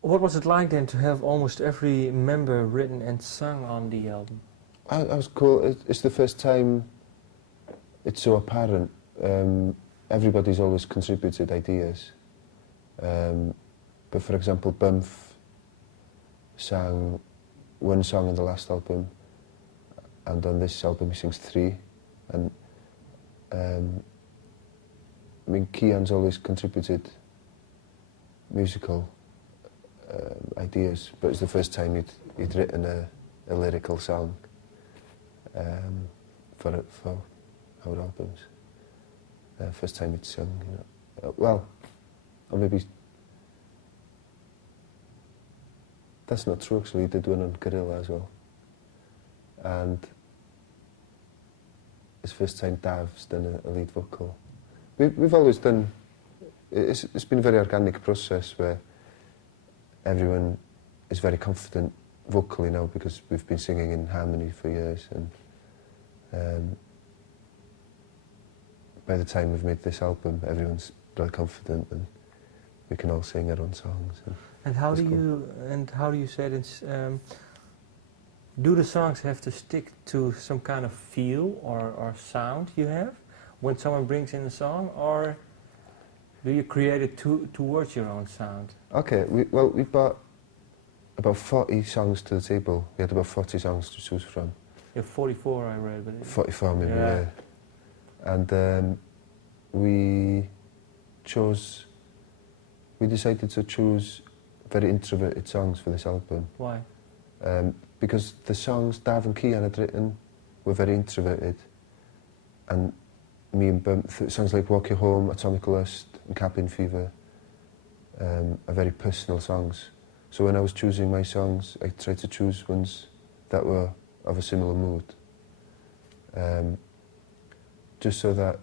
What was it like then to have almost every member written and sung on the album? I was cool. It's the first time it's so apparent. Everybody's always contributed ideas. But for example, Bumf sang one song on the last album, and on this album he sings 3. And I mean, Kian's always contributed musical ideas, but it's the first time he'd written a lyrical song for our albums. First time he'd sung, you know. Well, or maybe that's not true actually. He did one on Gorilla as well, and it's first time Dav's done a lead vocal. We've always done. It's been a very organic process where everyone is very confident vocally now because we've been singing in harmony for years, and by the time we've made this album, everyone's really confident and we can all sing our own songs. And how do you say this? Do the songs have to stick to some kind of feel or sound you have when someone brings in a song, or do you create it towards your own sound? Okay, we brought about 40 songs to the table. We had about 40 songs to choose from. Yeah, 44 I read. But 44 maybe, yeah. And we decided to choose very introverted songs for this album. Why? Because the songs Dav and Kian had written were very introverted, and me and Bump, songs like Walk You Home, Atomic Lust and Cabin Fever are very personal songs. So when I was choosing my songs, I tried to choose ones that were of a similar mood. Just so that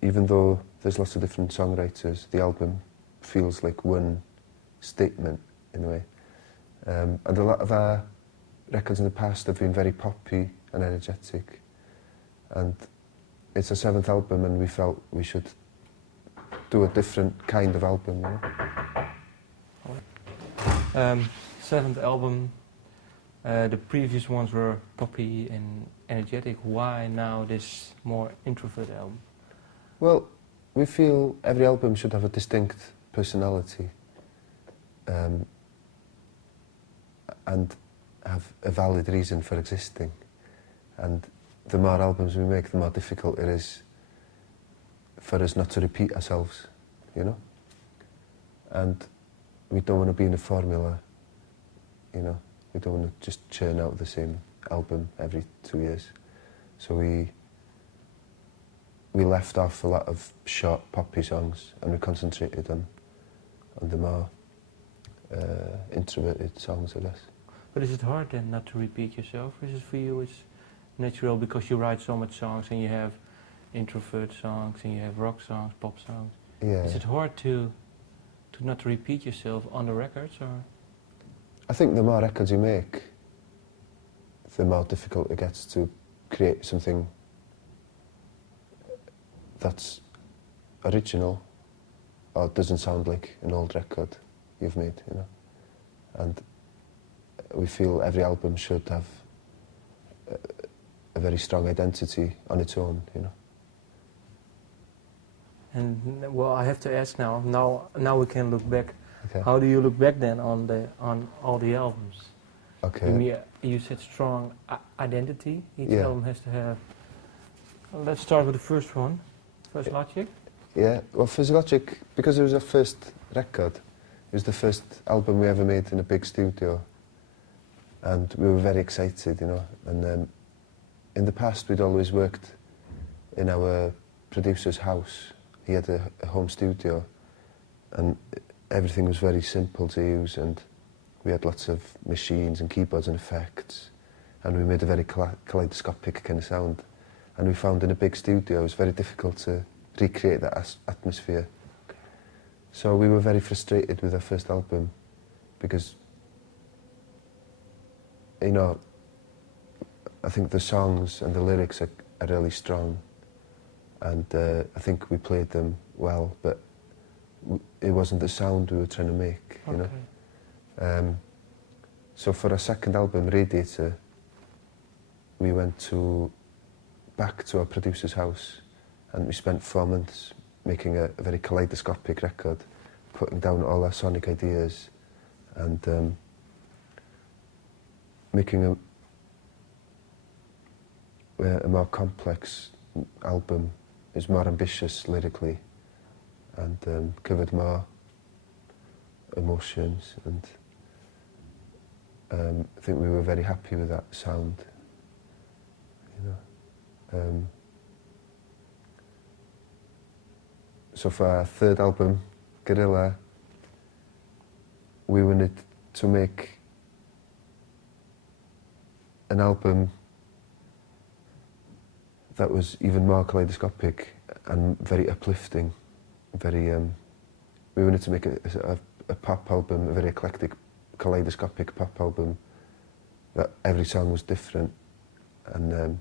even though there's lots of different songwriters, the album feels like one statement in a way. And a lot of our records in the past have been very poppy and energetic. And it's our 7th album and we felt we should do a different kind of album, you know? 7th album, the previous ones were poppy and energetic. Why now this more introvert album? Well, we feel every album should have a distinct personality and have a valid reason for existing. And the more albums we make, the more difficult it is for us not to repeat ourselves, you know? And we don't want to be in a formula, you know? We don't want to just churn out the same album every 2 years. So we left off a lot of short poppy songs and we concentrated on the more introverted songs, I guess. But is it hard then not to repeat yourself? Is it for you it's natural because you write so much songs and you have introvert songs and you have rock songs, pop songs? Yeah. Is it hard to not repeat yourself on the records, or? I think the more records you make, the more difficult it gets to create something that's original or doesn't sound like an old record you've made, you know. And we feel every album should have a very strong identity on its own, you know. And well, I have to ask now. Now we can look back. Okay. How do you look back then on all the albums? Okay. You said strong identity. Each Yeah. album has to have. Let's start with the first one. First Logic. Yeah. Well, FaceCulture, because it was our first record, it was the first album we ever made in a big studio, and we were very excited, you know. And in the past, we'd always worked in our producer's house. He had a home studio, and everything was very simple to use, and we had lots of machines and keyboards and effects, and we made a very kaleidoscopic kind of sound. And we found in a big studio it was very difficult to recreate that atmosphere. So we were very frustrated with our first album because, you know, I think the songs and the lyrics are really strong, and I think we played them well, but it wasn't the sound we were trying to make, you know. So for our second album, Radiator, we went back to our producer's house, and we spent 4 months making a very kaleidoscopic record, putting down all our sonic ideas, and making a more complex album. It was more ambitious lyrically, and covered more emotions, and I think we were very happy with that sound, you know. So for our third album, Gorilla, we wanted to make an album that was even more kaleidoscopic and very uplifting. We wanted to make a pop album, a very eclectic, kaleidoscopic pop album, that every song was different, and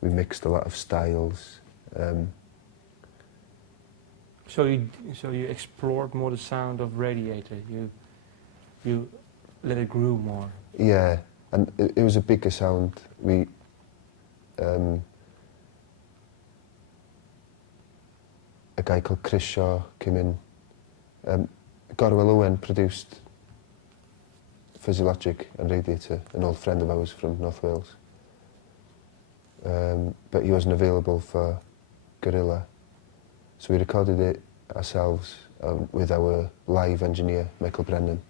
we mixed a lot of styles. So you explored more the sound of Radiator. You let it grow more. Yeah, and it was a bigger sound. We a guy called Chris Shaw came in. Gorwell Owen produced Physiologic and Radiator, an old friend of ours from North Wales. But he wasn't available for Gorilla. So we recorded it ourselves with our live engineer, Michael Brennan.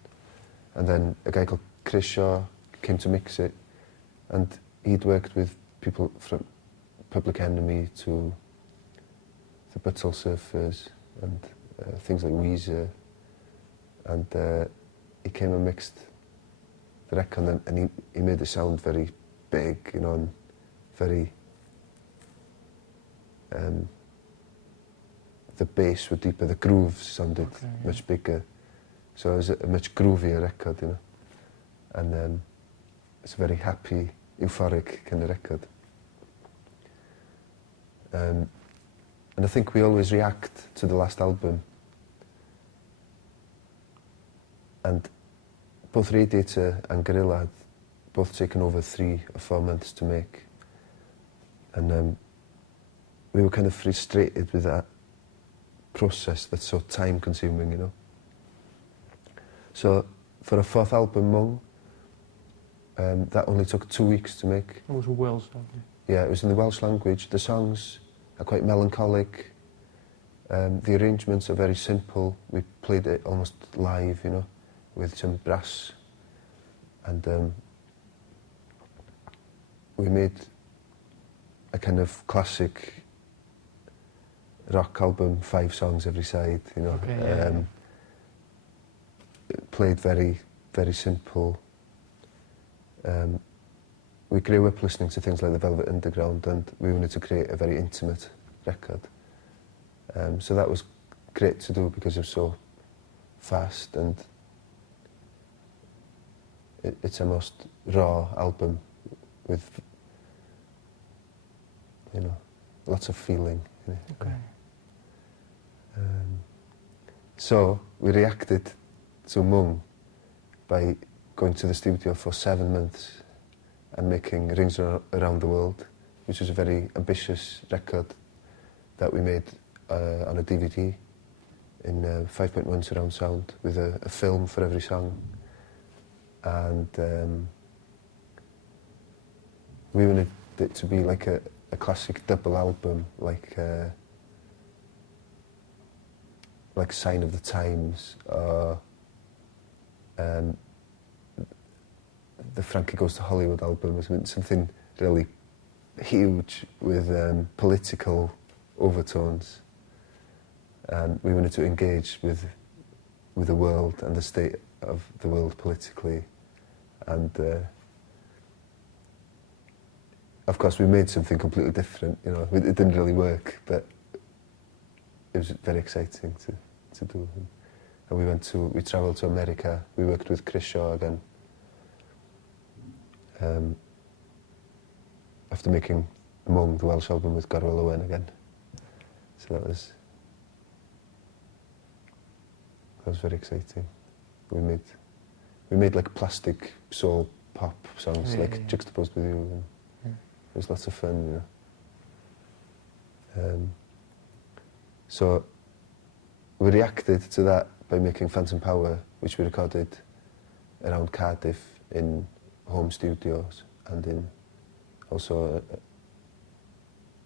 And then a guy called Chris Shaw came to mix it. And he'd worked with people from Public Enemy to the Butthole Surfers and things like Weezer. And he came and mixed the record, and he made it sound very big, you know, and very... the bass was deeper, the grooves sounded much bigger. So it was a much groovier record, you know. And it's a very happy, euphoric kind of record. And I think we always react to the last album. And both Radiator and Gorilla had both taken over 3 or 4 months to make. And we were kind of frustrated with that process that's so time-consuming, you know. So for a 4th album, Mung, that only took 2 weeks to make. It was Welsh, something. Yeah, it was in the Welsh language. The songs are quite melancholic. The arrangements are very simple. We played it almost live, you know, with some brass. And we made a kind of classic rock album, 5 songs every side, you know. Played very, very simple. We grew up listening to things like the Velvet Underground, and we wanted to create a very intimate record. So that was great to do because it was so fast, and it's a most raw album with, you know, lots of feeling. Okay. So we reacted to Mung by going to the studio for 7 months and making Rings Around the World, which was a very ambitious record that we made on a DVD in 5.1 surround sound with a film for every song. And we wanted it to be like a classic double album, like Sign of the Times, or the Frankie Goes to Hollywood album, was something really huge with political overtones. And we wanted to engage with the world and the state of the world politically. And of course we made something completely different, you know. It didn't really work, but it was very exciting to do. And we travelled to America. We worked with Chris Shaw again. After making Mung, the Welsh album, with Gorwell Owen again. So that was That was very exciting. We made like plastic soul pop songs, juxtaposed with you, and it was lots of fun, so we reacted to that by making Phantom Power, which we recorded around Cardiff in home studios and in also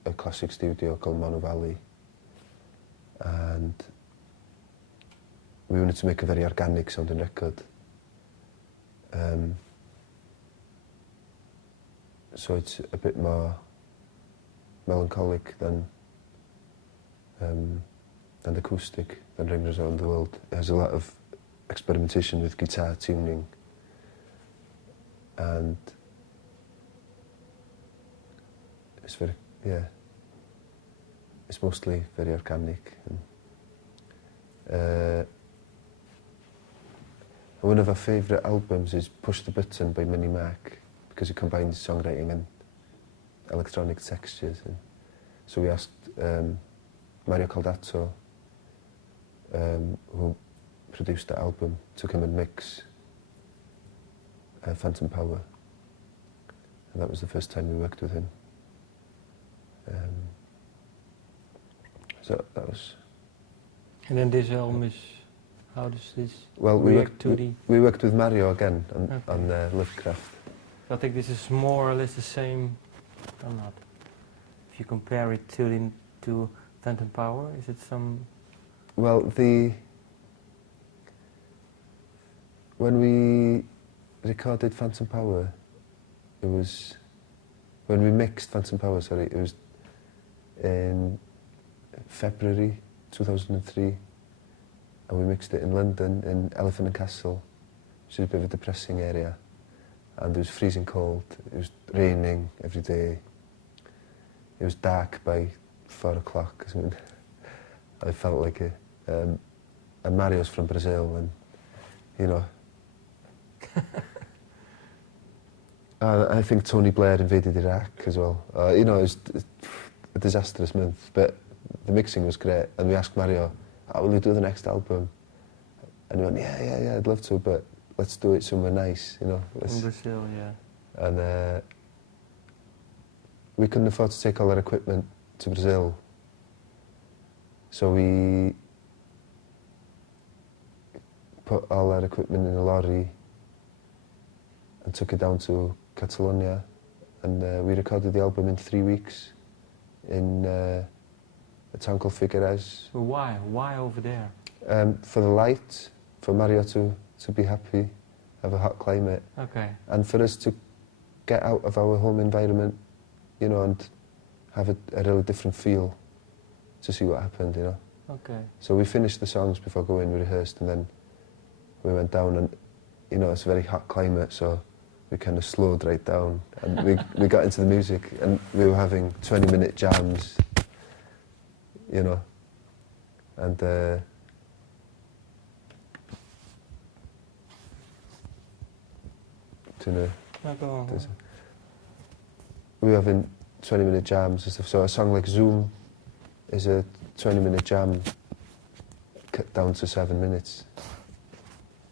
a classic studio called Mono Valley. And we wanted to make a very organic sounding record. So it's a bit more melancholic than acoustic, than Ringers Around the World. It has a lot of experimentation with guitar tuning, and it's it's mostly very organic. And, one of our favourite albums is Push the Button by Minnie Mac, because it combines songwriting and electronic textures. And so we asked Mario Caldato, who produced the album, to come and mix Phantom Power. And that was the first time we worked with him. So that was... And then this album is... How does this well, react to the... We worked with Mario again Okay. on Love Kraft. I think this is more or less the same, or not? If you compare it to Phantom Power, is it some... Well, when we recorded Phantom Power, it was... When we mixed Phantom Power, sorry, it was in February 2003. And we mixed it in London, in Elephant and Castle, which is a bit of a depressing area. And it was freezing cold, it was raining every day. It was dark by 4 o'clock. I mean, I felt like it. And Mario's from Brazil, and, you know... I think Tony Blair invaded Iraq as well. You know, it was a disastrous month, but the mixing was great. And we asked Mario, will you do the next album? And he went, yeah, I'd love to, but let's do it somewhere nice, you know. In Brazil, yeah. And we couldn't afford to take all our equipment to Brazil. So we put all our equipment in a lorry and took it down to Catalonia, and we recorded the album in 3 weeks in a town called Figueres. But why? Why over there? For the light, for Mario to be happy, have a hot climate. Okay. And for us to get out of our home environment, you know, and have a really different feel to see what happened, you know. Okay. So we finished the songs before going, we rehearsed, and then we went down, and, you know, it's a very hot climate, so we kind of slowed right down, and we got into the music, and we were having 20-minute jams, you know, and we were having 20-minute jams and stuff. So a song like Zoom is a 20-minute jam cut down to 7 minutes,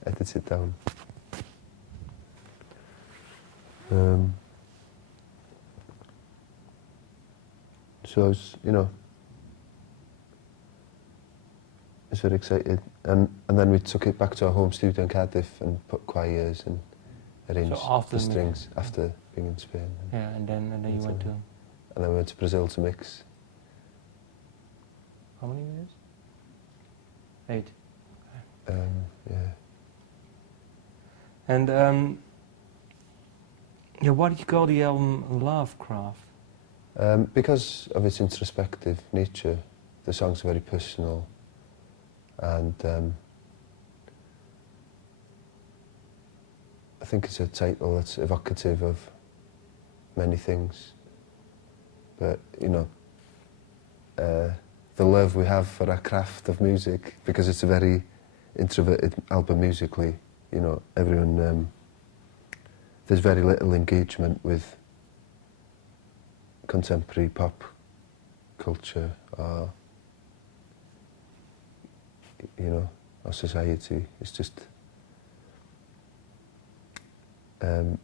edited down. So I was, you know, I was very excited, and then we took it back to our home studio in Cardiff and put choirs and arranged the strings after being in Spain. Yeah, and then you went to... And then we went to Brazil to mix. How many minutes? 8. Yeah. And yeah, why did you call the album Love Kraft? Because of its introspective nature, the songs are very personal, and I think it's a title that's evocative of many things. But, you know, the love we have for our craft of music, because it's a very introverted album musically, you know, everyone, there's very little engagement with contemporary pop culture, or, you know, our society. It's just, and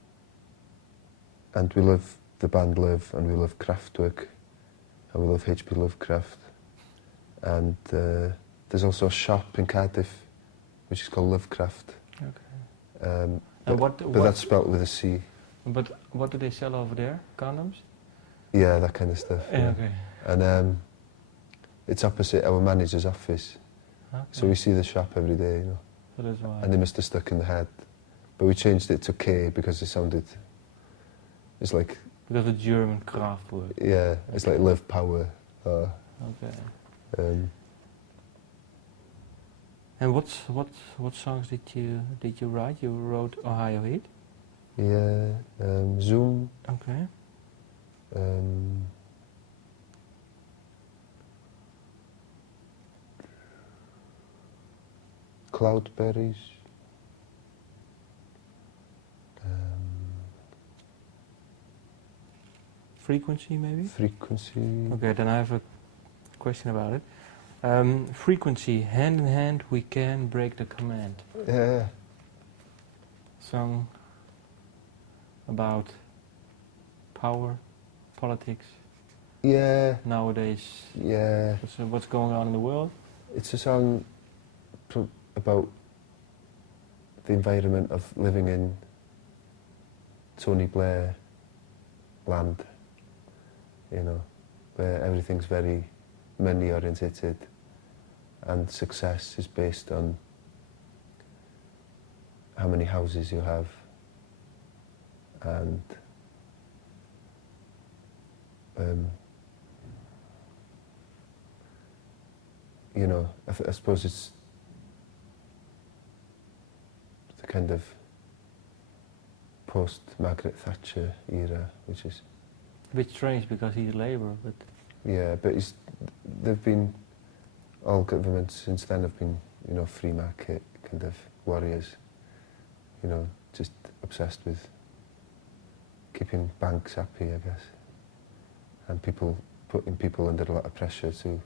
we love the band Love, and we love Kraftwerk, and we love HP Love Kraft. And there's also a shop in Cardiff which is called Love Kraft. Okay. But that's spelt with a C. But what do they sell over there? Condoms? Yeah, that kind of stuff. Yeah, okay. And it's opposite our manager's office. Okay. So we see the shop every day, you know. So that's why. And they must have stuck in the head. But we changed it to K because it sounded, it's like... Because of German craft word. Yeah, it's like Love Power. Okay. And what songs did you write? You wrote Ohio Heat? Yeah, Zoom. Okay. Cloudberries. Frequency, maybe? Frequency. Okay, then I have a question about it. Frequency, hand in hand we can break the command. Yeah. Song about power, politics. Yeah. Nowadays. Yeah. What's going on in the world? It's a song about the environment of living in Tony Blair land, you know, where everything's very money orientated and success is based on how many houses you have and you know, I suppose it's the kind of post-Margaret Thatcher era, which is... A bit strange because he's Labour, but... Yeah, but they've been, all governments since then have been, you know, free market kind of warriors, you know, just obsessed with keeping banks happy, I guess, and putting people under a lot of pressure to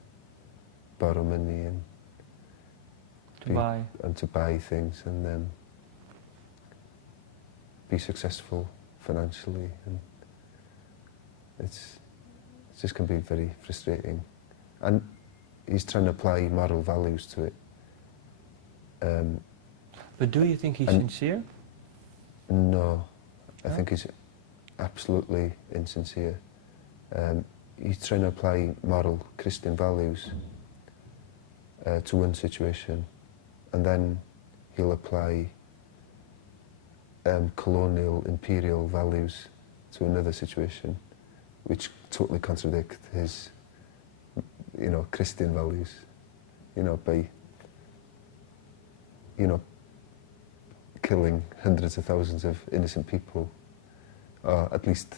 borrow money and to buy things and be successful financially, and it just can be very frustrating. And he's trying to apply moral values to it. But do you think he's sincere? No, I think he's absolutely insincere. He's trying to apply moral Christian values to one situation, and then he'll apply colonial, imperial values to another situation, which totally contradict his, you know, Christian values, you know, by, you know, killing hundreds of thousands of innocent people, or at least,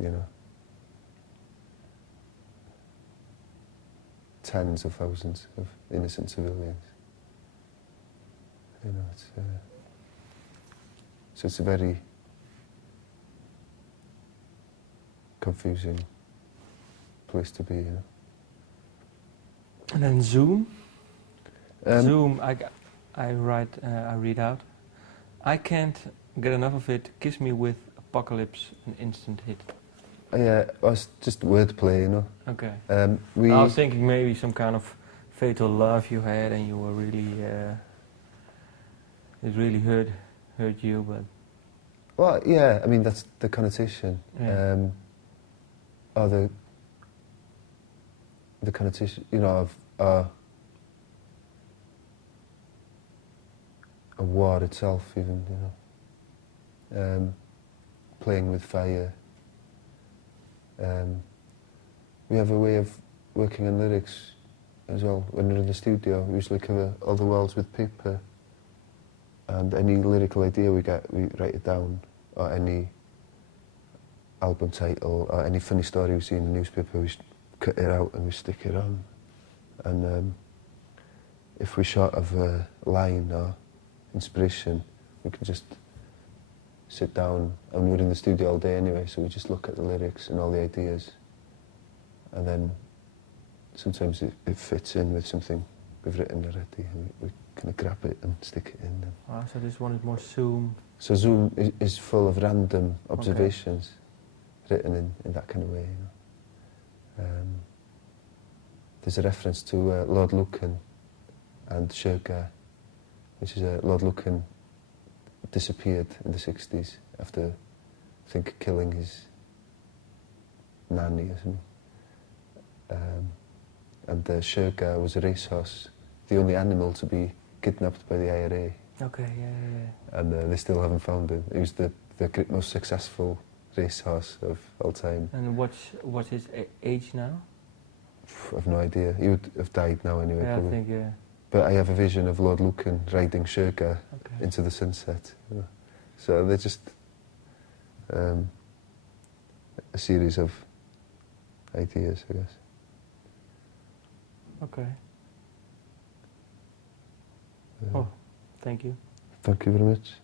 you know, tens of thousands of innocent civilians. You know, so it's a very confusing place to be, you know. And then Zoom. Zoom, I read out. I can't get enough of it. Kiss me with Apocalypse, an instant hit. Yeah, it was just wordplay, you know. Okay. I was thinking maybe some kind of fatal love you had, and you were really, it really hurt you, but. Well, yeah, I mean that's the connotation, Yeah. or the connotation, you know, of a war itself, even, you know, playing with fire. We have a way of working on lyrics as well. When we're in the studio, we usually cover all the walls with paper, and any lyrical idea we get, we write it down, or any album title, or any funny story we see in the newspaper, we cut it out and we stick it on. And if we're short of a line or inspiration, we can just sit down, and we're in the studio all day anyway, so we just look at the lyrics and all the ideas, and then sometimes it fits in with something we've written already, and we kind of grab it and stick it in. And Ah, so this one is more Zoom. so Zoom is full of random observations written in that kind of way. You know? There's a reference to Lord Lucan and Shergar, which is Lord Lucan disappeared in the 60s after, I think, killing his nanny or something. And Shergar was a racehorse, the only animal to be kidnapped by the IRA. Okay, yeah. And they still haven't found him. He was the most successful racehorse of all time. And what's his age now? I've no idea. He would have died now anyway, Yeah, probably. I think, yeah. But I have a vision of Lord Lucan riding Shergar into the sunset. You know? So they're just a series of ideas, I guess. Okay. Oh, thank you. Thank you very much.